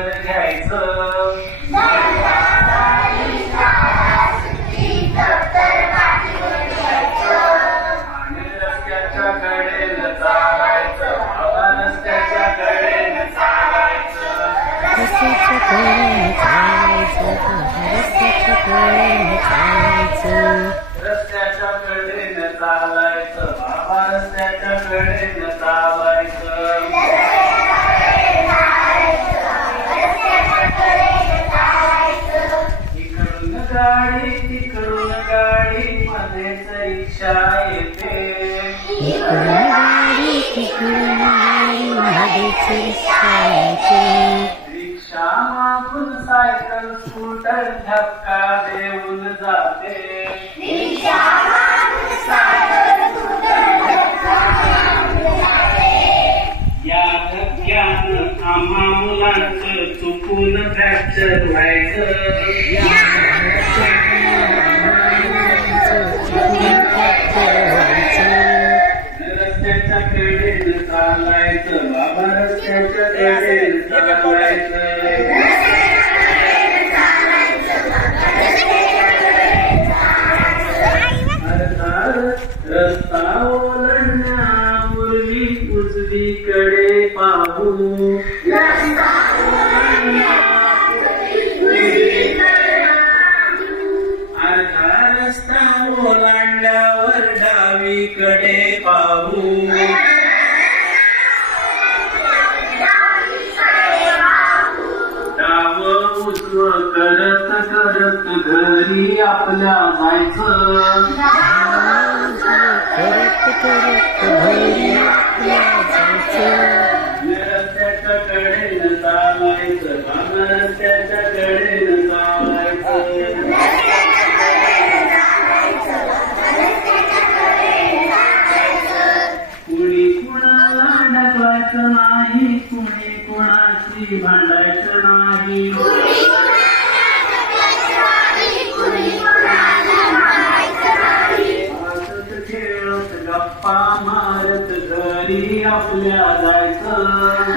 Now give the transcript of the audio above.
वर घ्यायचं. आणि रस्त्याच्या कडेनं चालायचं, बाबा रस्त्याच्या कडेनं चालायचं. रस्त्याच्या कडेनं चालायचं, रस्त्याच्या कडेनं चालायचं. रस्त्याच्या कडेनं चालायचं, बाबा रस्त्याच्या कडेनं चालायचं. इकडून गाडी तिकडून गाडी मध्येच रिक्षा येते. इकडून गाडी तिकडून गाडी मध्येच रिक्षा येते. रिक्षा मागून सायकल स्कूटर धक्का देऊन जाते. या धक्क्यानं आम्हा मुलांचं चुकून फ्रॅक्चर व्हायचं. रस्त्याच्या कडेनं चालायचं, बाबा रस्त्याच्या कडेनं चालायचं. रस्ता ओलांडण्यापूर्वी उजवीकडे पाहू. अर्धा रस्ता ओलांडल्यावर डावीकडे पाहू. डावं उजवं करत करत घरी आपल्या जायचं. करत करत घरी आपल्या जायचं. रस्त्याच्या कडेनं चालायचं, बाबा रस्त्याच्या कडेनं चालायचं. कुणी कुणाला ढकलायचं नाही, कुणी कुणाशी भांडायचं नाही. हसत खेळत गप्पा मारत घरी आपल्या जायचं.